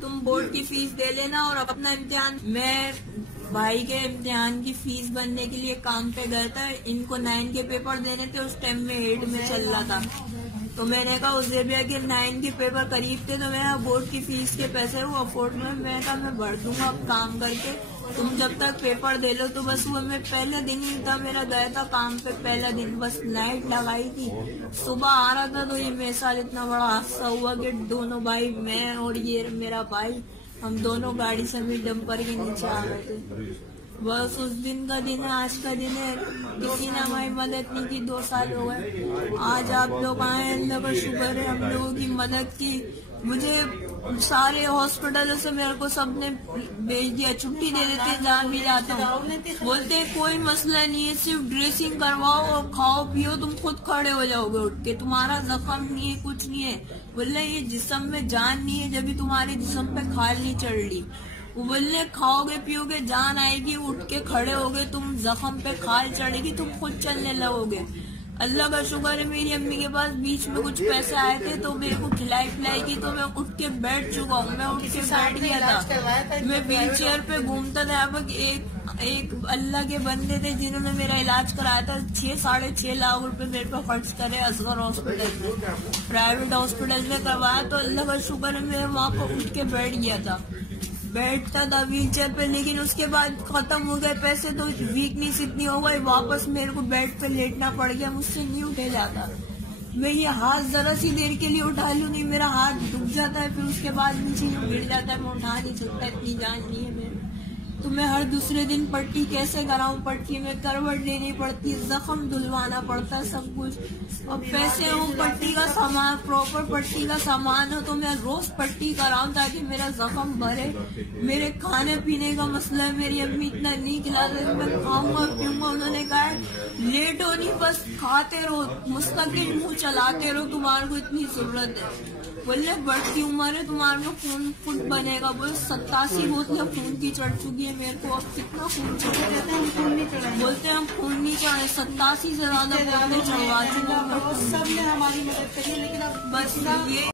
तुम बोर्ड की फीस दे लेना और अपना इम्तिहान। मैं भाई के इम्तिहान की फीस भरने के लिए काम पे गया था। इनको 9 के पेपर देने थे, उस टाइम में 8 में चल रहा था। तो मैंने कहा उसे भी कि 9 के पेपर करीब थे, तो मैं बोर्ड की फीस के पैसे वो अफोर्ड में, मैं कहा मैं भर दूंगा अब काम करके, तुम जब तक पेपर दे लो। तो बस वो मैं पहले दिन ही था मेरा, गया था काम पे पहला दिन, बस नाइट लगाई थी, सुबह आ रहा था तो ये मेरे साथ इतना बड़ा हादसा हुआ कि दोनों भाई, मैं और ये मेरा भाई, हम दोनों गाड़ी समेत डंपर के नीचे आ गए थे। बस उस दिन का दिन है, आज का दिन है, किसी ने हमारी मदद नहीं की। 2 साल हो गए, आज आप लोग आए, अल्लाह का शुक्र है, हम लोगों की मदद की। मुझे सारे हॉस्पिटलों से मेरे को सबने भेज दिया, छुट्टी दे देते जहाँ भी जाता हूँ, बोलते कोई मसला नहीं है, सिर्फ ड्रेसिंग करवाओ और खाओ पियो, तुम खुद खड़े हो जाओगे उठ के, तुम्हारा जख्म नहीं है, कुछ नहीं है। बोले ये जिस्म में जान नहीं है, जब भी तुम्हारे जिस्म पे खाल नहीं चढ़ रही। वो बोलने खाओगे पियोगे जान आएगी, उठ के खड़े होगे, तुम जख्म पे खाल चढ़ेगी, तुम खुद चलने लगोगे। अल्लाह का शुक्र है मेरी अम्मी के पास बीच में कुछ पैसे आए थे, तो मेरे को खिलाई पिलाई तो मैं उठ के बैठ चुका हूँ। मैं उठ के बैठ गया था, मैं व्हील चेयर पे घूमता था। यहाँ पर एक अल्लाह के बंदे थे जिन्होंने मेरा इलाज कराया था, 6-6.5 लाख रुपए मेरे पे खर्च करे असगर हॉस्पिटल में, प्राइवेट हॉस्पिटल में करवाया। तो अल्लाह का शुक्र है मैं वहाँ पर उठ के बैठ गया था, बैठता था व्हील चेयर पे। लेकिन उसके बाद खत्म हो गए पैसे, तो वीकनेस इतनी हो गई, वापस मेरे को बेड पे लेटना पड़ गया, मुझसे नहीं उठे जाता। मैं ये हाथ जरा सी देर के लिए उठा लूं नहीं, मेरा हाथ दुख जाता है, फिर उसके बाद नीचे गिर जाता है, मैं उठा नहीं सकता, इतनी जान नहीं है मेरे। तो मैं हर दूसरे दिन पट्टी कैसे कराऊं, पट्टी में करवट लेनी पड़ती, जख्म धुलवाना पड़ता, सब कुछ। और पैसे हो, पट्टी का सामान, प्रॉपर पट्टी का सामान हो, तो मैं रोज पट्टी कराऊं ताकि मेरा जख्म भरे। मेरे खाने पीने का मसला है, मेरी अम्मी इतना नहीं खिलाते, मैं खाऊंगा पीऊंगा। उन्होंने कहा लेट हो नहीं, बस खाते रहो, मुस्तकिल मुंह चलाते रहो, तुम्हारे को इतनी जरूरत है। बोले बढ़ती उम्र है, तुम्हारे में खून फुट बनेगा। बोले 87 बोतलें खून की चढ़ चुकी है मेरे को, अब कितना खून चढ़े, बोलते हैं हम खून नहीं चढ़े, 87 से ज्यादा बोतलें चढ़वा चुके हैं। सबने हमारी मदद करी, लेकिन अब बस ये